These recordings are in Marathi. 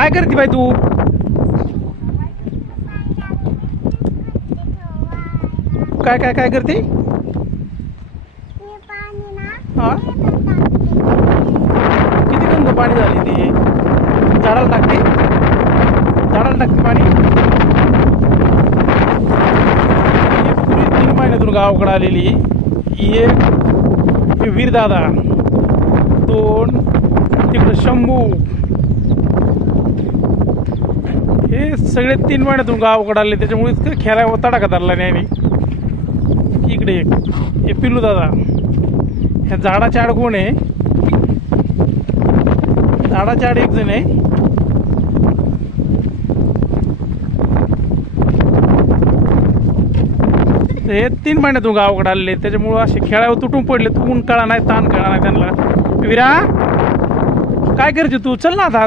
काय करते बाई तू? काय काय काय करते? हा किती गंध पाणी झाली ती. झाडाला टाकते, झाडाला टाकते पाणी. पुरी 3 महिन्यातून गावाकडे आलेली. एक वीर दादा, 2 तिकडं शंभू. हे सगळे 3 महिन्यातून गावाकडे आले, त्याच्यामुळे इतकं खेळायला तडाखा धरला नाही. इकडे एक हे पिल्लू दादा. ह्या झाडाच्या आड कोण आहे? झाडाच्या आड एक जण आहे. हे 3 महिन्यातून गावाकडे आलेले, त्याच्यामुळं असे खेळावर तुटून पडले. ऊन कळा नाही, ताण कळा नाही त्यांना. विरा काय करते तू? चल ना आता,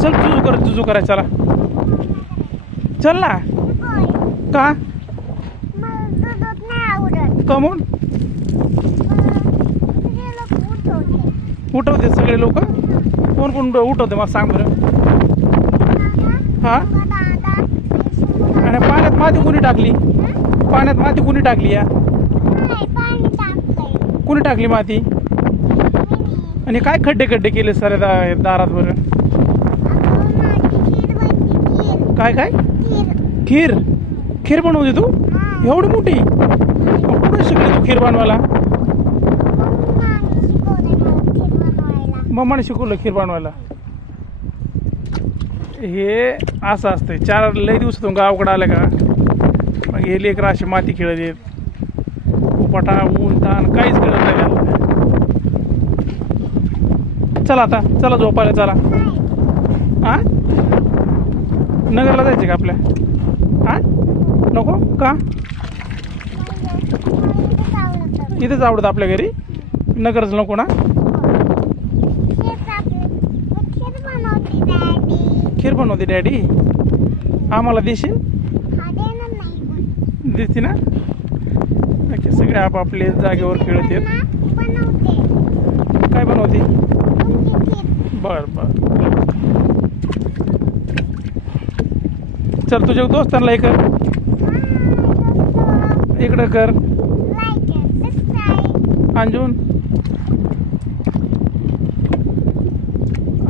चल जुजू करायचं. चला चल ना. का कमून उठवते सगळे लोक? कोण कोण उठवते मला सांग बरं. हा आणि पाण्यात माती कोणी टाकली? पाण्यात माती कोणी टाकली? या कोणी टाकली माती? आणि काय खड्डे खड्डे केले सर दारात बरं? काय काय खीर? खीर बनवते तू एवढी मोठी? कुठे शिकली तू खीर बनवायला? मम्माने शिकवलं खीर बनवायला. हे असं असतंय. 4 लय दिवसातून गावाकडे आलं का मग हे लेकरं अशी माती खेळत येत. उपटा ऊन ताण काहीच खेळत नाही त्याला. चला आता, चला झोपायला चला. हा नगरला जायचं का आपल्या? हा नको का? इथेच आवडतं आपल्या घरी, नगरच नको ना? खीर बनवते डॅडी. आम्हाला देशील? देते ना? सगळे आपापले जागेवर खेळत येत. काय बनवते? बर बर चल, तुझ्या दोस्तांना हे कर, इकडं कर. अंजून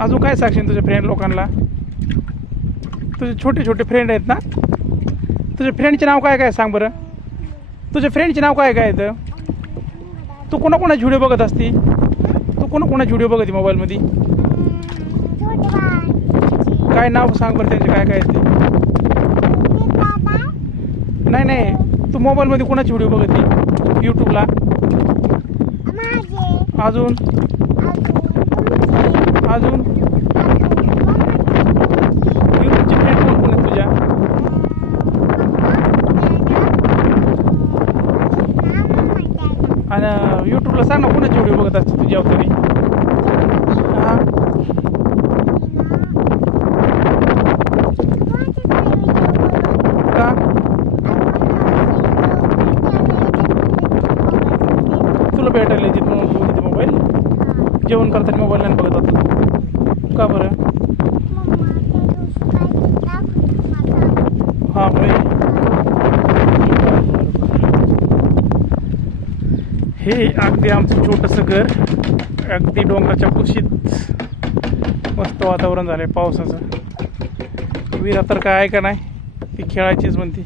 अजून काय सांगशील तुझ्या फ्रेंड लोकांना? तुझे छोटे छोटे फ्रेंड आहेत ना? तुझ्या फ्रेंडचे नाव काय काय सांग बरं. तुझ्या फ्रेंडचे नाव काय काय येतं? तू कोणाकोणाची व्हिडिओ बघत असती? तू कोणाकोणाची व्हिडिओ बघते मोबाईलमध्ये? काय नाव सांग बरं त्यांचे, काय काय येते? नाही नाही, तू मोबाईलमध्ये कोणाची व्हिडिओ बघते यूट्यूबला? अजून अजून यूट्यूबचे फ्रेंड कोण कोण आहेत तुझ्या? आणि यूट्यूबला सांग ना कोणाची व्हिडिओ बघत असते तुझ्या तरी? हां का? तुला भेटायला येते मोबाईल? जेवण करताना मोबाईल नाही बघत होता का बरं? हां होय. हे अगदी आमचं छोटंसं घर, अगदी डोंगराच्या कुशीत. मस्त वातावरण झालं आहे पावसाचं. विरा तर काय आहे का नाही, ती खेळायचीच म्हणते.